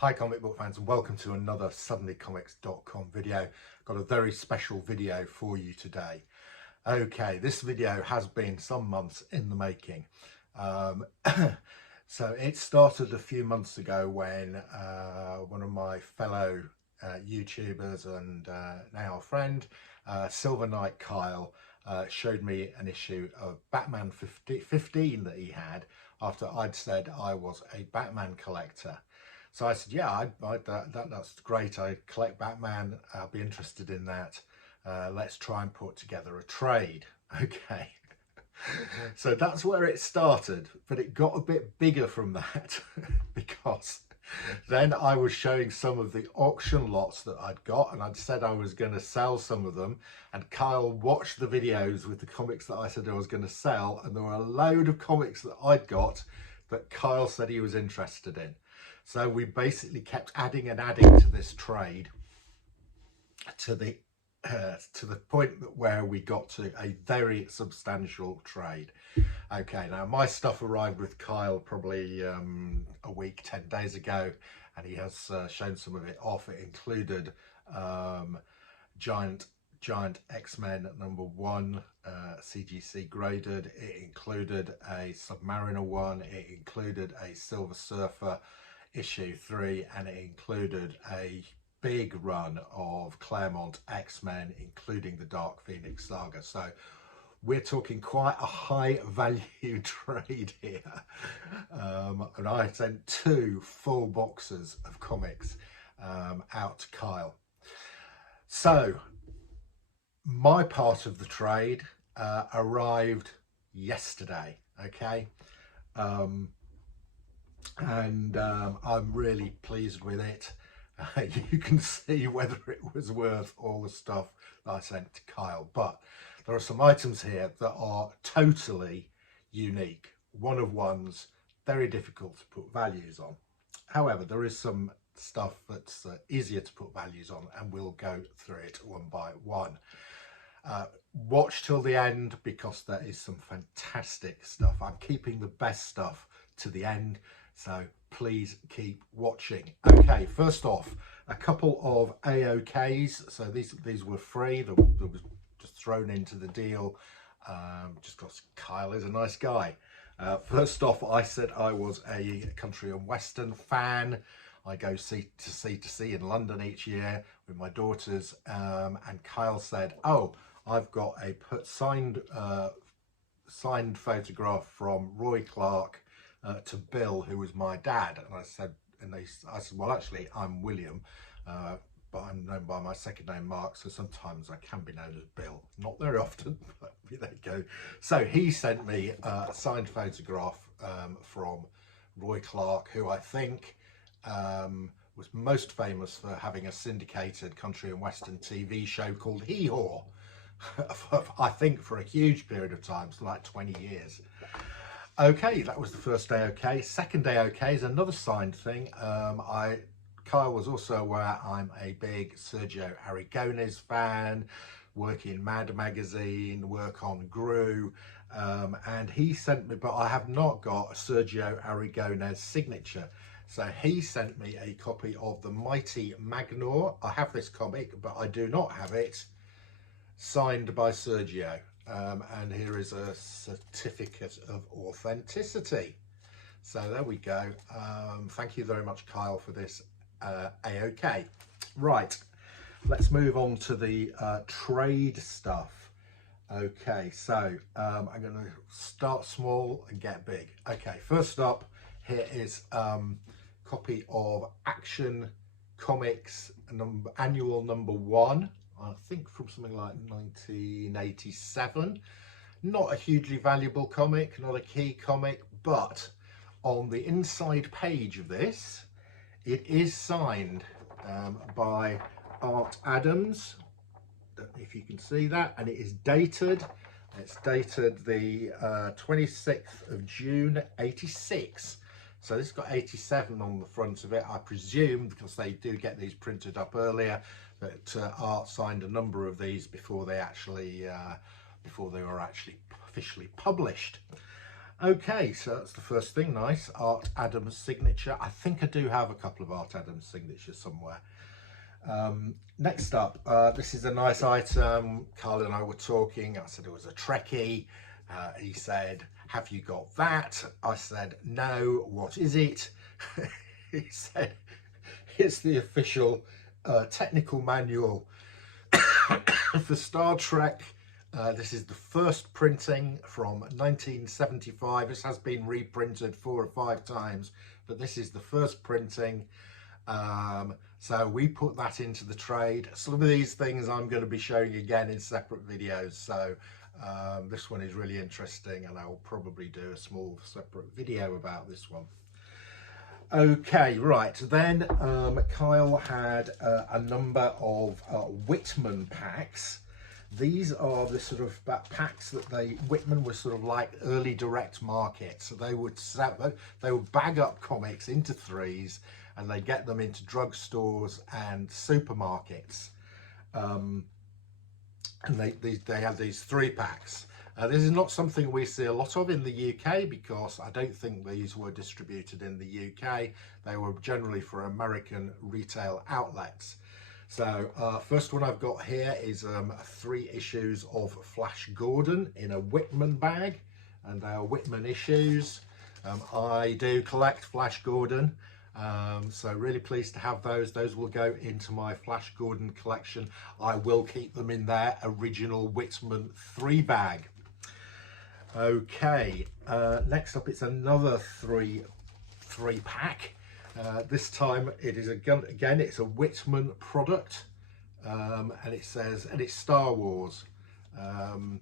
Hi comic book fans, and welcome to another suddenlycomics.com video. Got a very special video for you today. Okay, this video has been some months in the making. So it started a few months ago when one of my fellow YouTubers and now a friend, Silver Knight Kyle, showed me an issue of Batman 15 that he had after I'd said I was a Batman collector. So I said, yeah, that's great. I collect Batman. I'll be interested in that. Let's try and put together a trade. Okay. So that's where it started, but it got a bit bigger from that because then I was showing some of the auction lots that I'd got, and I'd said I was going to sell some of them, and Kyle watched the videos with the comics that I said I was going to sell, and there were a load of comics that I'd got that Kyle said he was interested in. So we basically kept adding and adding to this trade to the point where we got to a very substantial trade. Okay, now my stuff arrived with Kyle probably a week, 10 days ago, and he has shown some of it off. It included Giant X-Men #1 CGC graded. It included a Submariner 1. It included a Silver Surfer issue 3, and it included a big run of Claremont X-Men, including the Dark Phoenix saga. So we're talking quite a high value trade here. And I sent 2 full boxes of comics out to Kyle. So my part of the trade arrived yesterday. Okay. I'm really pleased with it. You can see whether it was worth all the stuff that I sent to Kyle, but there are some items here that are totally unique, one of ones, very difficult to put values on. However, there is some stuff that's easier to put values on, and we'll go through it one by one. Watch till the end because there is some fantastic stuff. I'm keeping the best stuff to the end, so please keep watching. Okay, first off, a couple of AOKs. So these were free. They was just thrown into the deal just because Kyle is a nice guy. First off, I said I was a country and western fan. I go sea to sea in London each year with my daughters, and Kyle said, oh, I've got a signed photograph from Roy Clark to Bill, who was my dad. And I said, well, actually, I'm William, but I'm known by my second name, Mark, so sometimes I can be known as Bill. Not very often, but there you go. So he sent me a signed photograph from Roy Clark, who I think was most famous for having a syndicated country and western TV show called Hee Haw. I think for a huge period of time, so like 20 years. Okay, that was the first AOK. Second AOK is another signed thing. Kyle was also aware I'm a big Sergio Aragonés fan, work in Mad Magazine, work on Gru, and he sent me, but I have not got a Sergio Aragonés signature. So he sent me a copy of The Mighty Magnor. I have this comic, but I do not have it signed by Sergio. And here is a certificate of authenticity. So there we go. Thank you very much, Kyle, for this AOK. Right, let's move on to the trade stuff. Okay, so I'm going to start small and get big. Okay, first up, here is copy of Action Comics annual #1. I think from something like 1987. Not a hugely valuable comic, not a key comic, but on the inside page of this, it is signed by Art Adams. Don't know if you can see that, and it is dated. It's dated the 26th of June, 86. So this has got 87 on the front of it. I presume, because they do get these printed up earlier, that Art signed a number of these before they were actually officially published. Okay, so that's the first thing. Nice. Art Adams signature. I think I do have a couple of Art Adams signatures somewhere. Next up, this is a nice item. Carl and I were talking. I said it was a Trekkie. He said, have you got that? I said, no. What is it? He said, it's the official technical manual for Star Trek. This is the first printing from 1975. This has been reprinted 4 or 5 times, but this is the first printing. So we put that into the trade. Some of these things I'm going to be showing again in separate videos. So this one is really interesting, and I will probably do a small separate video about this one. Okay, right, then Kyle had a number of Whitman packs. These are the sort of packs that Whitman was sort of like early direct market. So they would bag up comics into 3s, and they get them into drugstores and supermarkets. And they have these 3 packs. This is not something we see a lot of in the UK, because I don't think these were distributed in the UK. They were generally for American retail outlets. So first one I've got here is 3 issues of Flash Gordon in a Whitman bag, and they are Whitman issues. I do collect Flash Gordon, so really pleased to have those. Those will go into my Flash Gordon collection. I will keep them in their original Whitman 3 bag. Okay, next up it's another 3 pack. This time it is again it's a Whitman product, and it says, and it's Star Wars, and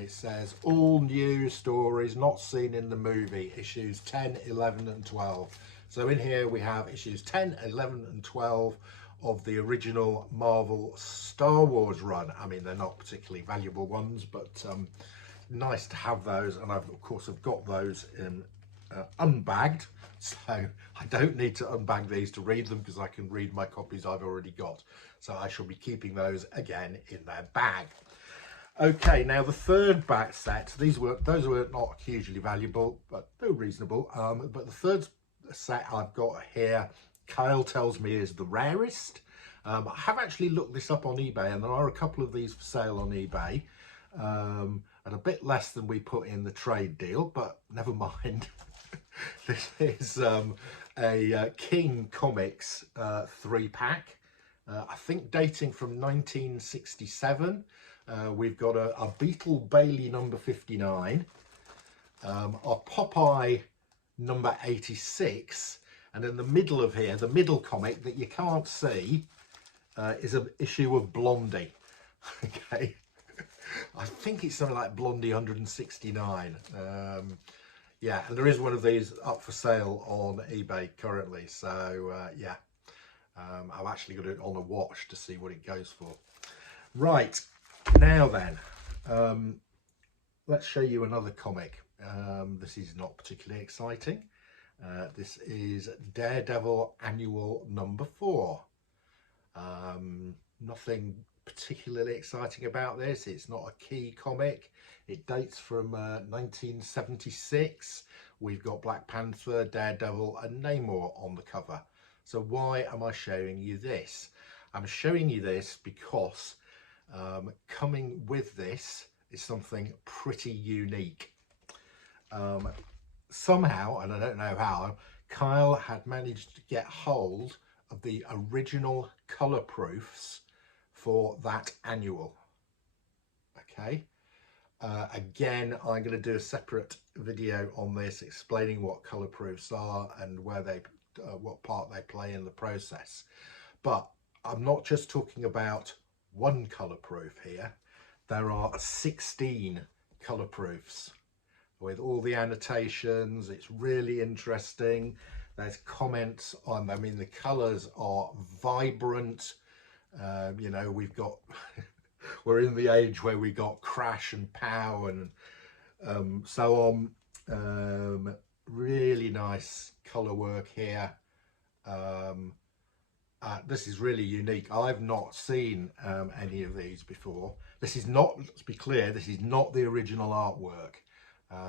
it says all new stories not seen in the movie, issues 10, 11 and 12. So in here we have issues 10, 11 and 12 of the original Marvel Star Wars run. I mean, they're not particularly valuable ones, but nice to have those, and I've of course got those in unbagged, so I don't need to unbag these to read them, because I can read my copies I've already got. So I shall be keeping those again in their bag. Okay, now the third back set, those were not hugely valuable, but they're reasonable. But the third set I've got here, Kyle tells me is the rarest. I have actually looked this up on eBay, and there are a couple of these for sale on eBay. At a bit less than we put in the trade deal, but never mind. This is a King Comics 3 pack, I think dating from 1967. We've got a Beetle Bailey number 59, a Popeye number 86, and in the middle of here, the middle comic that you can't see, is an issue of Blondie. Okay. I think it's something like Blondie 169. Yeah, and there is one of these up for sale on eBay currently. So yeah, I've actually got it on a watch to see what it goes for. Right, now then, let's show you another comic. This is not particularly exciting. This is Daredevil Annual number 4. Nothing particularly exciting about this. It's not a key comic. It dates from 1976. We've got Black Panther, Daredevil and Namor on the cover. So why am I showing you this? I'm showing you this because coming with this is something pretty unique. Somehow, and I don't know how, Kyle had managed to get hold of the original colour proofs for that annual. Okay, again, I'm going to do a separate video on this explaining what colour proofs are and where they what part they play in the process. But I'm not just talking about one colour proof here. There are 16 colour proofs with all the annotations. It's really interesting. There's comments on, I mean, the colours are vibrant. You know, we've got we're in the age where we got Crash and Pow and so on. Really nice colour work here. This is really unique. I've not seen any of these before. This is not, let's be clear, this is not the original artwork.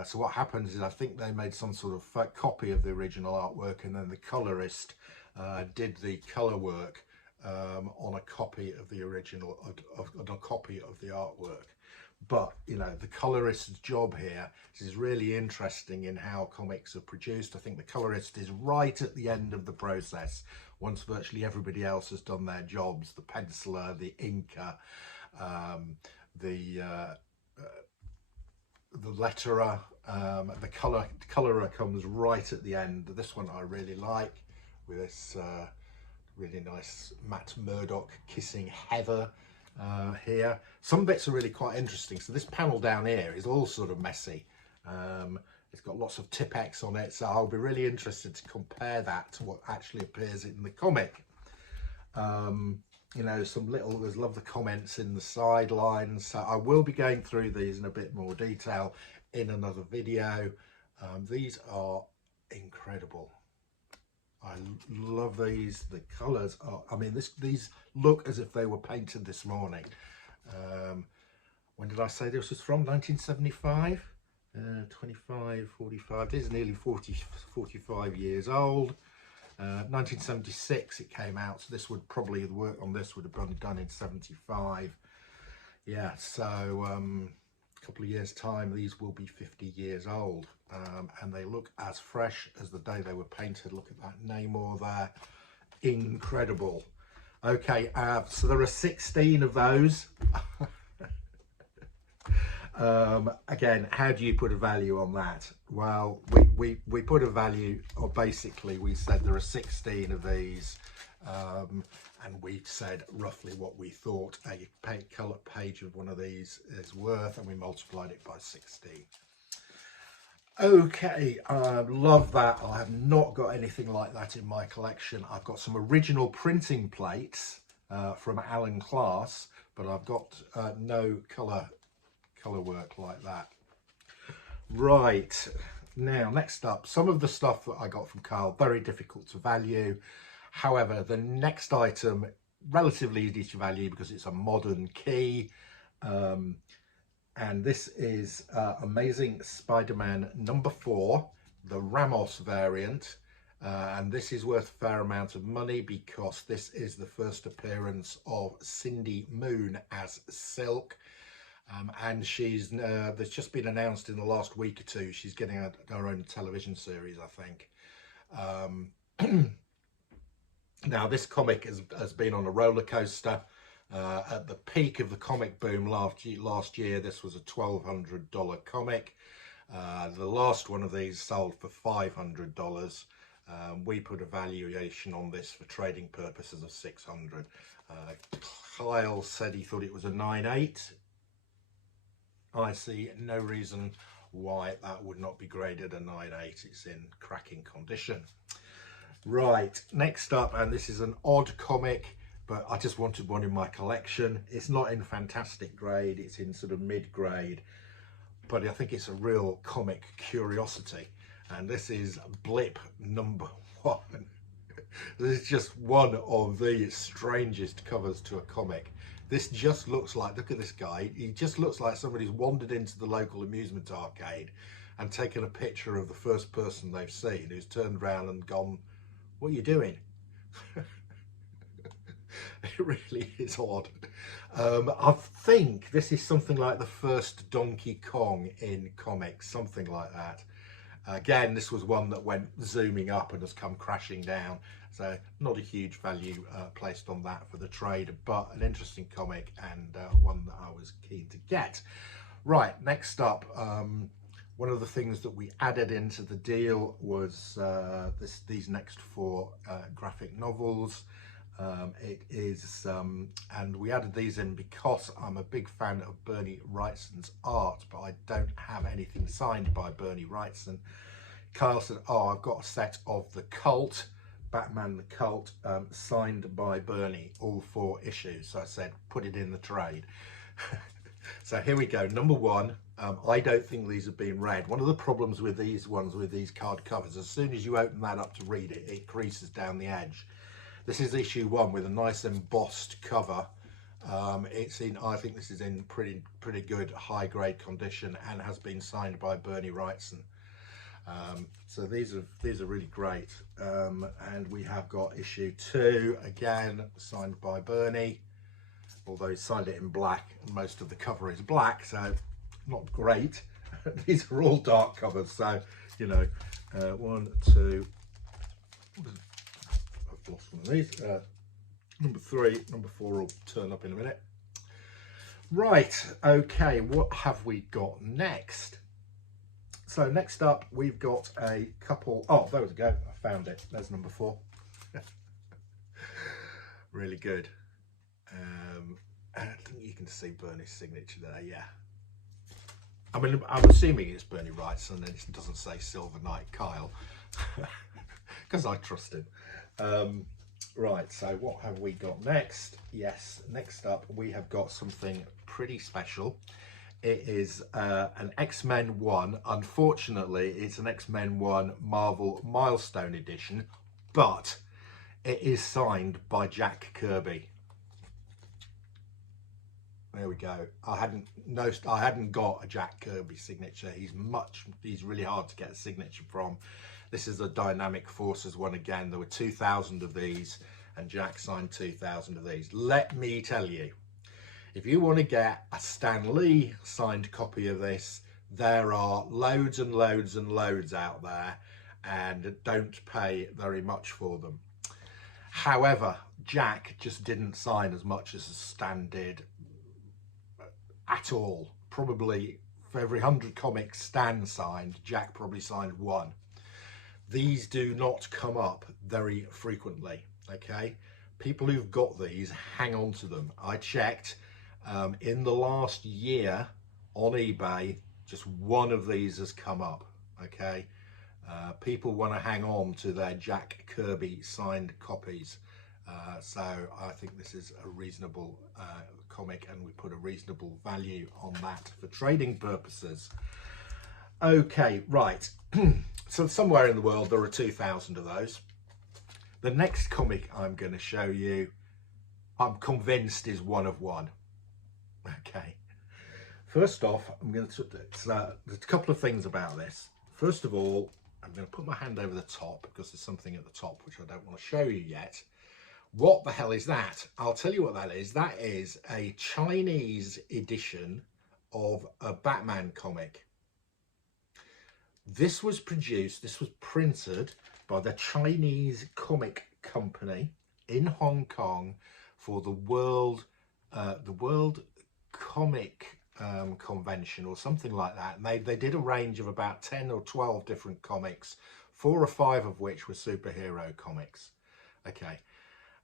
So what happens is I think they made some sort of copy of the original artwork, and then the colorist did the color work on a copy of the original, on a copy of the artwork. But you know, the colorist's job here is really interesting in how comics are produced. I think the colorist is right at the end of the process, once virtually everybody else has done their jobs. The penciler, the inker, the letterer, the colorer comes right at the end. This one I really like, with this really nice Matt Murdock kissing Heather here. Some bits are really quite interesting. So this panel down here is all sort of messy. It's got lots of Tipp-Ex on it, so I'll be really interested to compare that to what actually appears in the comic. You know, some little, there's love the comments in the sidelines. So I will be going through these in a bit more detail in another video. These are incredible. I love these. The colours are, I mean, these look as if they were painted this morning. When did I say this was from? 1975? 25, 45, this is nearly 45 years old. 1976 it came out, so this would probably, the work on this would have been done in 75. Yeah, so a couple of years time these will be 50 years old, and they look as fresh as the day they were painted. Look at that Namor there, incredible. Okay, so there are 16 of those. Again, how do you put a value on that? Well, we put a value, or basically we said there are 16 of these, and we said roughly what we thought a colour page of one of these is worth, and we multiplied it by 16. Okay, love that. I have not got anything like that in my collection. I've got some original printing plates from Alan Class, but I've got no colour work like that. Right, now next up, some of the stuff that I got from Carl, very difficult to value. However, the next item, relatively easy to value because it's a modern key, and this is Amazing Spider-Man #4, the Ramos variant, and this is worth a fair amount of money because this is the first appearance of Cindy Moon as Silk. And she's there's just been announced in the last week or two she's getting her own television series, I think. Now this comic has been on a roller coaster. At the peak of the comic boom last year, this was a $1,200 comic. The last one of these sold for $500. We put a valuation on this for trading purposes of $600. Kyle said he thought it was a 9.8. I see no reason why that would not be graded a 9.8. It's in cracking condition. Right, next up, and this is an odd comic, but I just wanted one in my collection. It's not in fantastic grade, it's in sort of mid-grade, but I think it's a real comic curiosity. And this is Blip #1. This is just one of the strangest covers to a comic. This just looks like, look at this guy, he just looks like somebody's wandered into the local amusement arcade and taken a picture of the first person they've seen, who's turned around and gone, what are you doing? It really is odd. I think this is something like the first Donkey Kong in comics, something like that. Again, this was one that went zooming up and has come crashing down, so not a huge value placed on that for the trade, but an interesting comic and one that I was keen to get. Right, next up, one of the things that we added into the deal was these next 4 graphic novels. It is, and we added these in because I'm a big fan of Bernie Wrightson's art, but I don't have anything signed by Bernie Wrightson. Kyle said, oh, I've got a set of The Cult, Batman The Cult, signed by Bernie, all 4 issues. So I said, put it in the trade. So here we go, #1. I don't think these have been read. One of the problems with these ones, with these card covers, as soon as you open that up to read it, it creases down the edge. This is issue 1 with a nice embossed cover, It's in, I think this is in pretty good high grade condition and has been signed by Bernie Wrightson. So these are really great. And we have got issue 2, again signed by Bernie, although he signed it in black and most of the cover is black, so not great. These are all dark covers, so you know, 1, 2, I've lost one of these. Number 3, number 4 will turn up in a minute. Right, okay, what have we got next? So next up, we've got a couple. Oh, there we go. I found it. There's number 4. Really good. I think you can see Bernie's signature there. Yeah. I mean, I'm assuming it's Bernie Wrightson and it doesn't say Silver Knight Kyle, because I trust him. Right. So what have we got next? Yes. Next up, we have got something pretty special. It is an X-Men 1. Unfortunately, it's an X-Men 1 Marvel Milestone Edition, but it is signed by Jack Kirby. There we go. I hadn't got a Jack Kirby signature. He's really hard to get a signature from. This is a Dynamic Forces one again. There were 2,000 of these, and Jack signed 2,000 of these. Let me tell you, if you want to get a Stan Lee signed copy of this, there are loads and loads and loads out there, and don't pay very much for them. However, Jack just didn't sign as much as Stan did at all. Probably for every 100 comics Stan signed, Jack probably signed 1. These do not come up very frequently, okay? People who've got these hang on to them. I checked. In the last year on eBay, just 1 of these has come up, okay? People want to hang on to their Jack Kirby signed copies. So I think this is a reasonable comic, and we put a reasonable value on that for trading purposes. Okay, right. So somewhere in the world there are 2,000 of those. The next comic I'm going to show you, I'm convinced is one of one. Okay, first off, there's a couple of things about this. First of all, I'm going to put my hand over the top because there's something at the top which I don't want to show you yet. What the hell is that? I'll tell you what that is. That is a Chinese edition of a Batman comic. This was printed by the Chinese Comic Company in Hong Kong for the World Comic Convention or something like that. And they did a range of about 10 or 12 different comics, 4 or 5 of which were superhero comics. Okay,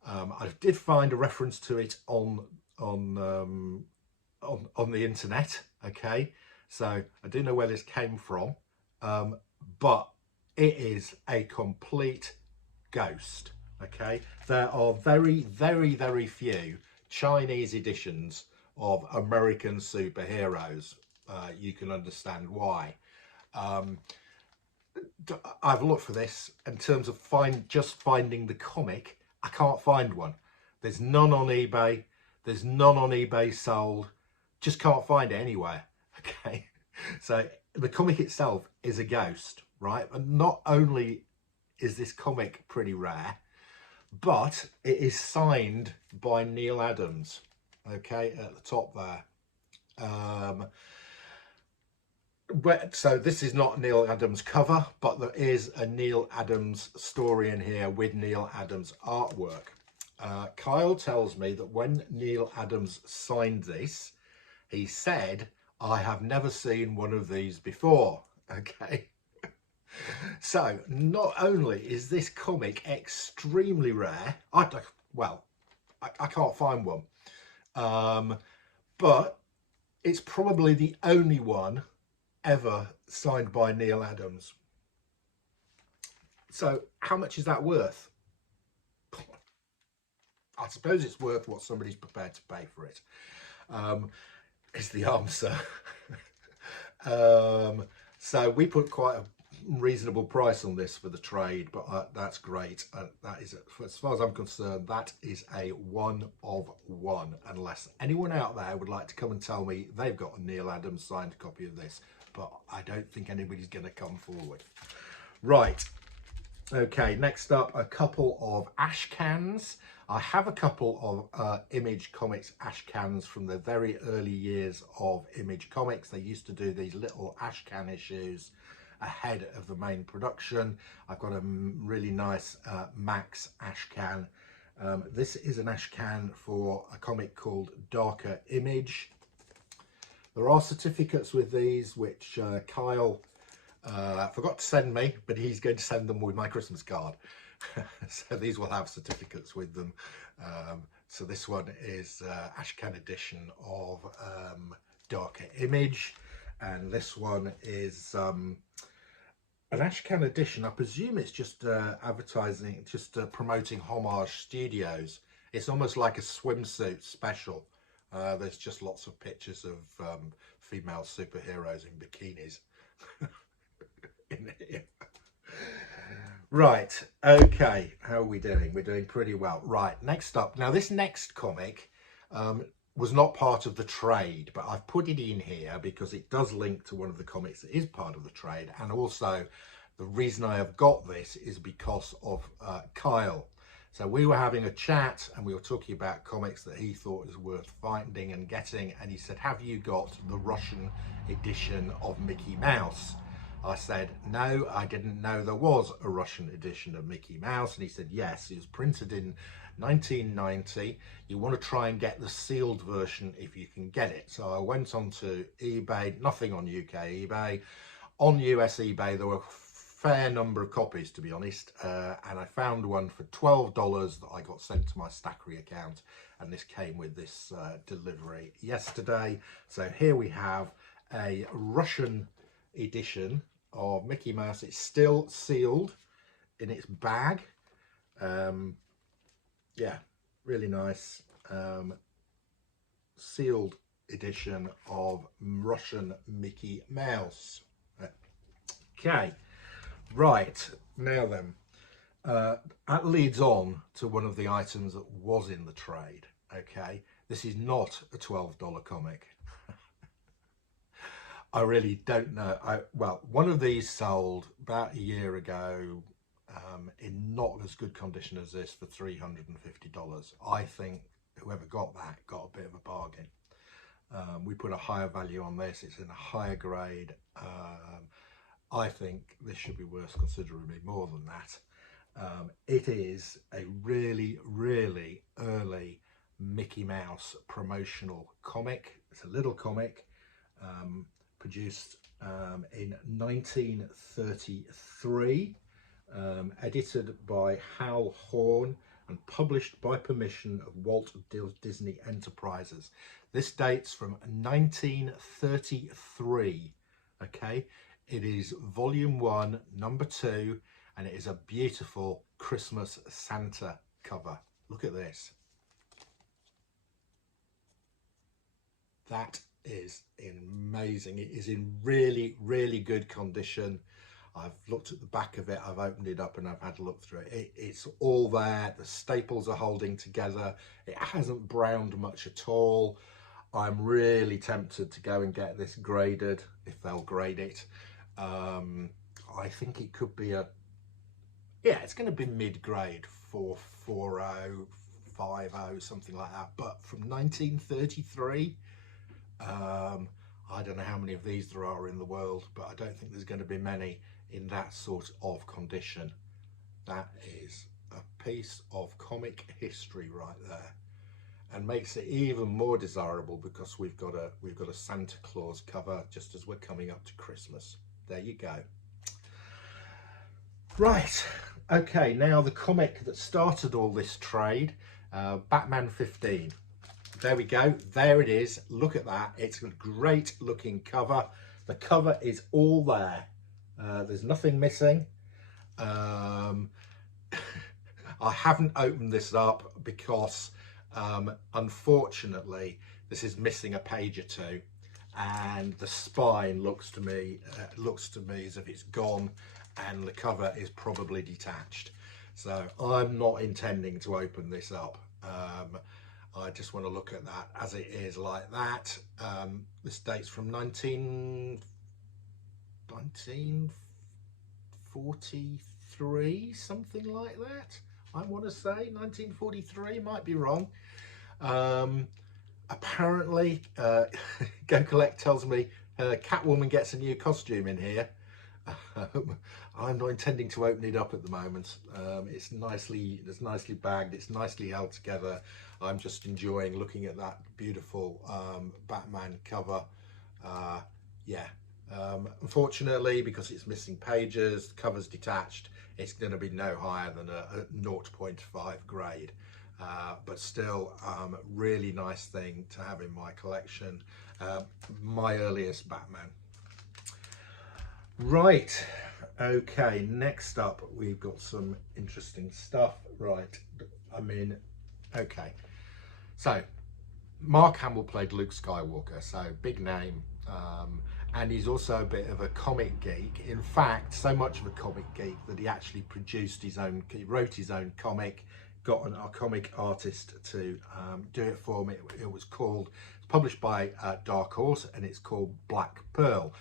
I did find a reference to it on the internet. Okay, so I do know where this came from, but it is a complete ghost. Okay, there are very, very, very few Chinese editions of American superheroes. You can understand why. I've looked for this in terms of finding the comic. I can't find one. There's none on eBay. There's none on eBay sold. Just can't find it anywhere. Okay, so the comic itself is a ghost, right? And not only is this comic pretty rare, but it is signed by Neal Adams. Okay, at the top there. So this is not Neal Adams cover, but there is a Neal Adams story in here with Neal Adams artwork. Kyle tells me that when Neal Adams signed this, he said, "I have never seen one of these before." Okay. So not only is this comic extremely rare, I can't find one. But it's probably the only one ever signed by Neal Adams. So how much is that worth? I suppose it's worth what somebody's prepared to pay for it, is the answer. So we put quite reasonable price on this for the trade, but that's great. That is, as far as I'm concerned, that is a 1 of 1, unless anyone out there would like to come and tell me they've got a Neil Adams signed copy of this, but I don't think anybody's going to come forward. Right, okay, next up, a couple of ash cans. I have a couple of Image Comics ash cans from the very early years of Image Comics. They used to do these little ash can issues ahead of the main production. I've got a really nice Max ash can. This is an ash can for a comic called Darker Image. There are certificates with these, which Kyle forgot to send me, but he's going to send them with my Christmas card. So these will have certificates with them. So this one is Ashcan edition of Darker Image, and this one is an Ashcan edition. I presume it's just advertising, just promoting Homage Studios. It's almost like a swimsuit special. There's just lots of pictures of female superheroes in bikinis in here. Right, okay, how are we doing? We're doing pretty well. Right, next up. Now, this next comic was not part of the trade, but I've put it in here because it does link to one of the comics that is part of the trade. And also, the reason I have got this is because of Kyle. So we were having a chat and we were talking about comics that he thought was worth finding and getting. And he said, have you got the Russian edition of Mickey Mouse? I said, no, I didn't know there was a Russian edition of Mickey Mouse. And he said, yes, it was printed in 1990. You want to try and get the sealed version if you can get it. So I went on to eBay, nothing on UK eBay. On US eBay, there were a fair number of copies, to be honest. And I found one for $12 that I got sent to my Stackery account. And this came with this delivery yesterday. So here we have a Russian edition of Mickey Mouse. It's still sealed in its bag. Yeah, really nice sealed edition of Russian Mickey Mouse. Okay, right, now then, that leads on to one of the items that was in the trade. Okay, this is not a $12 comic. I really don't know. Well, one of these sold about a year ago in not as good condition as this for $350. I think whoever got that got a bit of a bargain. We put a higher value on this. It's in a higher grade. I think this should be worth considerably more than that. It is a really, really early Mickey Mouse promotional comic. It's a little comic. Produced in 1933, edited by Hal Horn and published by permission of Walt Disney Enterprises. This dates from 1933, okay? It is volume 1, number 2, and it is a beautiful Christmas Santa cover. Look at this. That is amazing. It is in really, really good condition. I've looked at the back of it, I've opened it up and I've had a look through it. It's all there. The staples are holding together. It hasn't browned much at all. I'm really tempted to go and get this graded, if they'll grade it. I think it could be it's going to be mid-grade, 4.40, 5.0, something like that. But from 1933, I don't know how many of these there are in the world, but I don't think there's going to be many in that sort of condition. That is a piece of comic history right there, and makes it even more desirable because we've got a Santa Claus cover just as we're coming up to Christmas. There you go. Right, okay, now the comic that started all this trade, Batman 15. There we go, there it is. Look at that. It's a great looking cover. The cover is all there. There's nothing missing. I haven't opened this up because unfortunately this is missing a page or two. and the spine looks to me as if it's gone, and the cover is probably detached. So I'm not intending to open this up. I just want to look at that as it is, like that. This dates from 1943, something like that. I want to say 1943, might be wrong. Apparently, Go Collect tells me Catwoman gets a new costume in here. I'm not intending to open it up at the moment. It's nicely bagged, it's nicely held together. I'm just enjoying looking at that beautiful Batman cover. Unfortunately, because it's missing pages, the cover's detached, it's going to be no higher than a 0.5 grade. But still, really nice thing to have in my collection. My earliest Batman. Right, okay, next up we've got some interesting stuff. Right, okay, so Mark Hamill played Luke Skywalker, so big name, and he's also a bit of a comic geek. In fact, so much of a comic geek that he actually he wrote his own comic, got a comic artist to do it for me. It's published by Dark Horse, and it's called Black Pearl.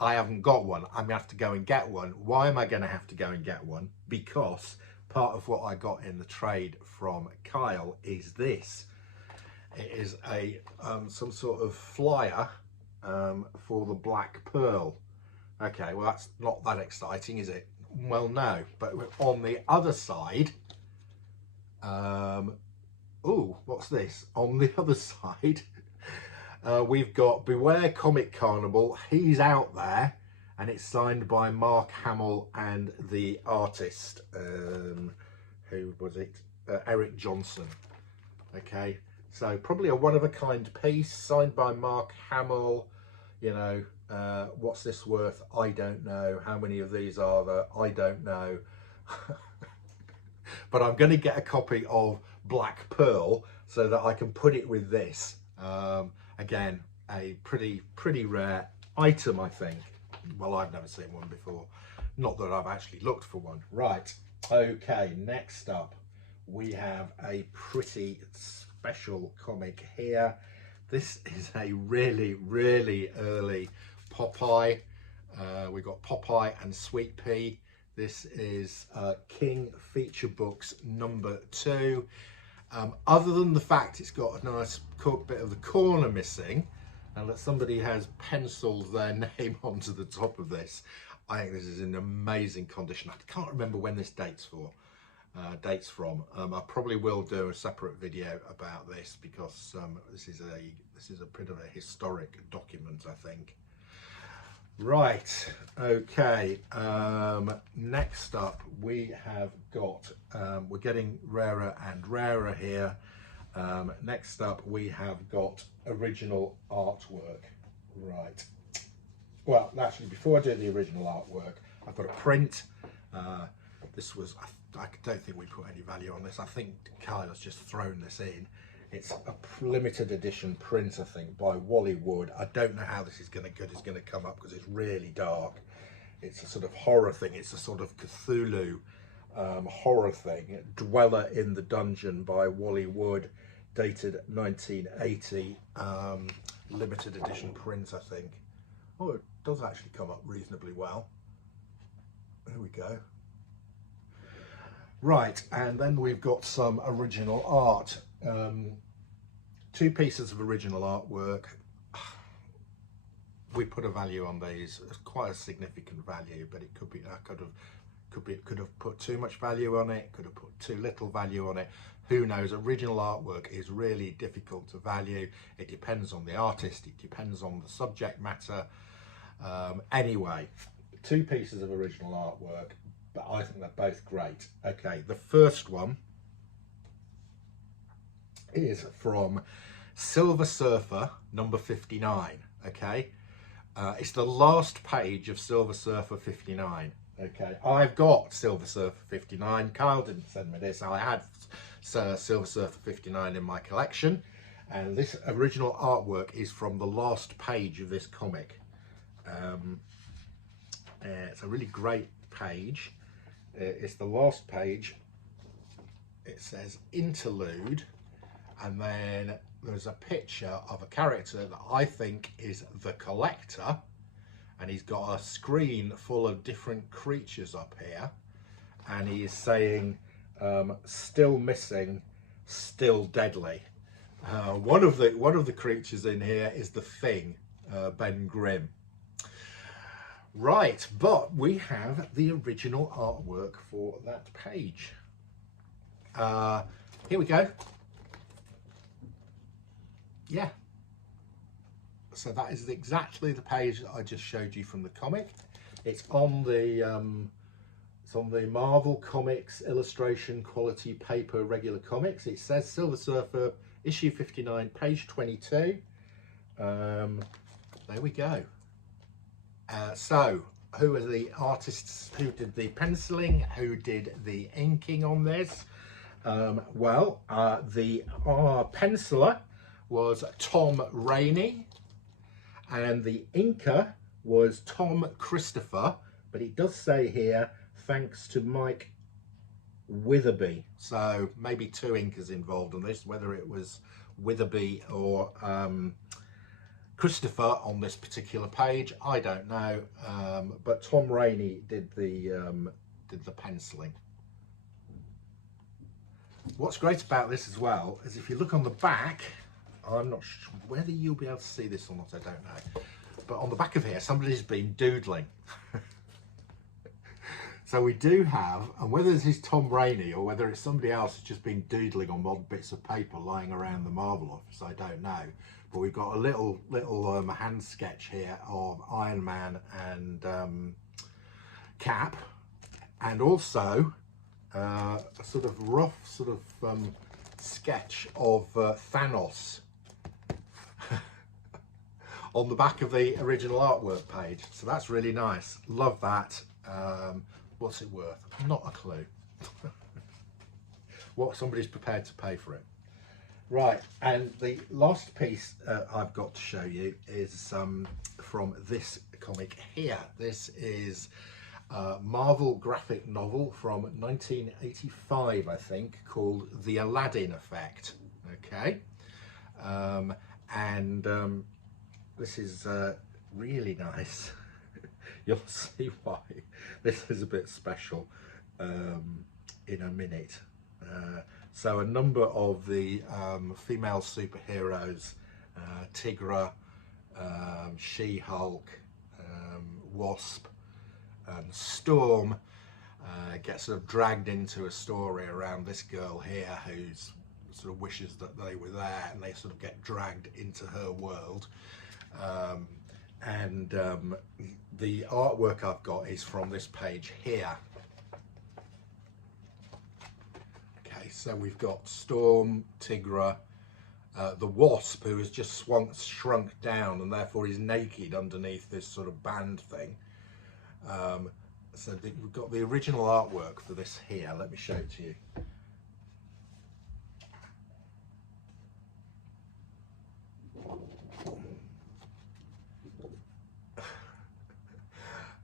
I haven't got one. I'm gonna have to go and get one. Why am I gonna have to go and get one? Because part of what I got in the trade from Kyle is this. It is a some sort of flyer for the Black Pearl. Okay, well, that's not that exciting, is it? Well, no, but on the other side, oh, what's this? On the other side, we've got Beware Comic Carnival. He's out there, and it's signed by Mark Hamill and the artist, who was it? Eric Johnson. Okay, so probably a one-of-a-kind piece, signed by Mark Hamill. You know, what's this worth? I don't know. How many of these are there? I don't know. But I'm going to get a copy of Black Pearl so that I can put it with this. Again, a pretty rare item, I think. Well, I've never seen one before. Not that I've actually looked for one. Right, okay, next up we have a pretty special comic here. This is a really early Popeye. We got Popeye and Sweet Pea. This is King Feature Books #2. Other than the fact it's got a nice bit of the corner missing, and that somebody has penciled their name onto the top of this, I think this is in amazing condition. I can't remember when this dates from. I probably will do a separate video about this, because this is a bit of a historic document, I think. Right, okay, next up we have got, we're getting rarer and rarer here. Next up we have got original artwork. Right, well, actually, before I do the original artwork, I've got a print. This was, I don't think we put any value on this. I think Kyle has just thrown this in. It's a limited edition print, I think, by Wally Wood. I don't know how this is going to come up, because it's really dark. It's a sort of horror thing. It's a sort of Cthulhu horror thing. Dweller in the Dungeon by Wally Wood, dated 1980. Limited edition print, I think. Oh, it does actually come up reasonably well. There we go. Right, and then we've got some original art. 2 pieces of original artwork. We put a value on these. It's quite a significant value, but it could be, could have put too much value on it, could have put too little value on it. Who knows? Original artwork is really difficult to value. It depends on the artist, it depends on the subject matter. Anyway, 2 pieces of original artwork, but I think they're both great. Okay, the first one is from Silver Surfer #59. Okay, it's the last page of Silver Surfer 59. Okay, I've got Silver Surfer 59. Kyle didn't send me this. I had Silver Surfer 59 in my collection, And this original artwork is from the last page of this comic. It's a really great page. It's the last page. It says interlude, and then there's a picture of a character that I think is the Collector, and he's got a screen full of different creatures up here, and he is saying still missing, still deadly. One of the creatures in here is the Thing, Ben Grimm. Right, but we have the original artwork for that page. Here we go. Yeah. So that is exactly the page that I just showed you from the comic. It's on the Marvel Comics illustration quality paper regular comics. It says Silver Surfer issue 59, page 22. There we go. So, who are the artists who did the penciling, who did the inking on this? Well, the penciler was Tom Rainey, and the inker was Tom Christopher, but it does say here, thanks to Mike Witherby. So maybe two inkers involved on this, whether it was Witherby or Christopher on this particular page, I don't know, but Tom Rainey did the penciling. What's great about this as well is if you look on the back, I'm not sure whether you'll be able to see this or not, I don't know, but on the back of here somebody's been doodling. So we do have, and whether this is Tom Rainey or whether it's somebody else who's just been doodling on odd bits of paper lying around the Marvel office, I don't know. But we've got a little hand sketch here of Iron Man and Cap, and also a sort of rough sketch of Thanos on the back of the original artwork page. So that's really nice. Love that. What's it worth? Not a clue. What somebody's prepared to pay for it. Right, and the last piece I've got to show you is from this comic here. This is a Marvel graphic novel from 1985, I think, called The Aladdin Effect. Okay, this is really nice. You'll see why this is a bit special in a minute. So a number of the female superheroes, Tigra, She-Hulk, Wasp, Storm, get sort of dragged into a story around this girl here who's sort of wishes that they were there, and they sort of get dragged into her world. The artwork I've got is from this page here. Okay, so we've got Storm, Tigra, the Wasp, who has just shrunk down and therefore is naked underneath this sort of band thing. So we've got the original artwork for this here. Let me show it to you.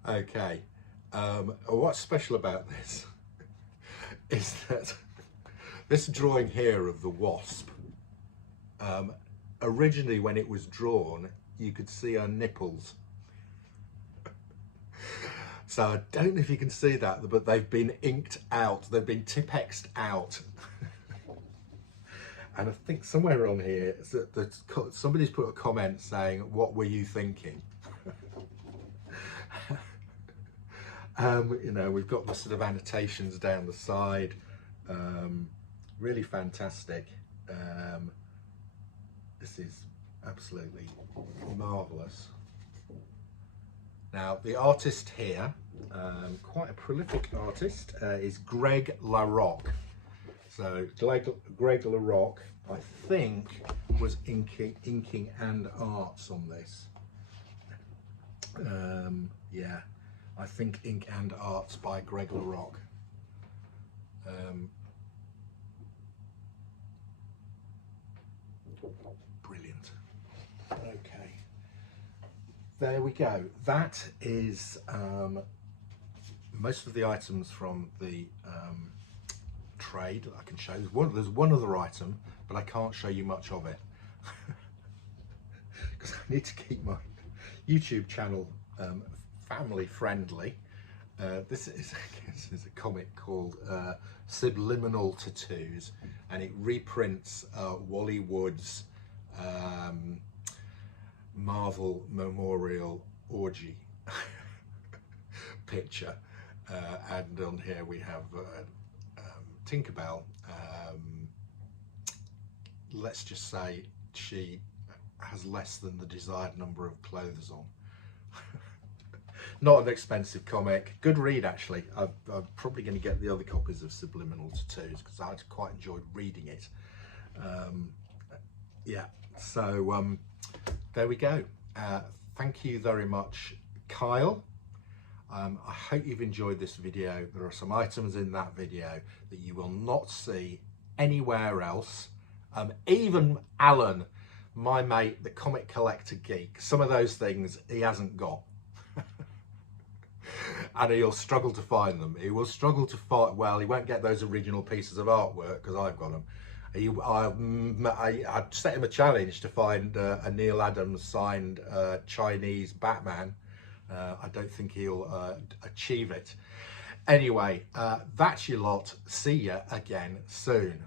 Okay, what's special about this is that this drawing here of the Wasp, originally when it was drawn, you could see her nipples. So I don't know if you can see that, but they've been inked out, they've been Tipp-Ex'd out. And I think somewhere on here, somebody's put a comment saying, what were you thinking? You know, we've got the sort of annotations down the side, really fantastic. This is absolutely marvellous. Now, the artist here, quite a prolific artist, is Greg LaRocque. So, Greg LaRocque, I think, was inking and arts on this. Yeah. I think Ink and Arts by Greg LaRocque. Brilliant. Okay, there we go. That is most of the items from the trade that I can show. There's one other item, but I can't show you much of it because I need to keep my YouTube channel family friendly. This is a comic called Subliminal Tattoos, and it reprints Wally Wood's Marvel Memorial Orgy picture, and on here we have Tinkerbell. Let's just say she has less than the desired number of clothes on. Not an expensive comic, good read actually. I'm probably going to get the other copies of Subliminal Tattoos because I quite enjoyed reading it. Yeah, so there we go. Thank you very much, Kyle. I hope you've enjoyed this video. There are some items in that video that you will not see anywhere else. Even Alan, my mate, the comic collector geek, some of those things he hasn't got. And he'll struggle to find them. He will struggle to find, well, he won't get those original pieces of artwork because I've got them. I set him a challenge to find a Neil Adams signed Chinese Batman. I don't think he'll achieve it. Anyway, that's your lot. See you again soon.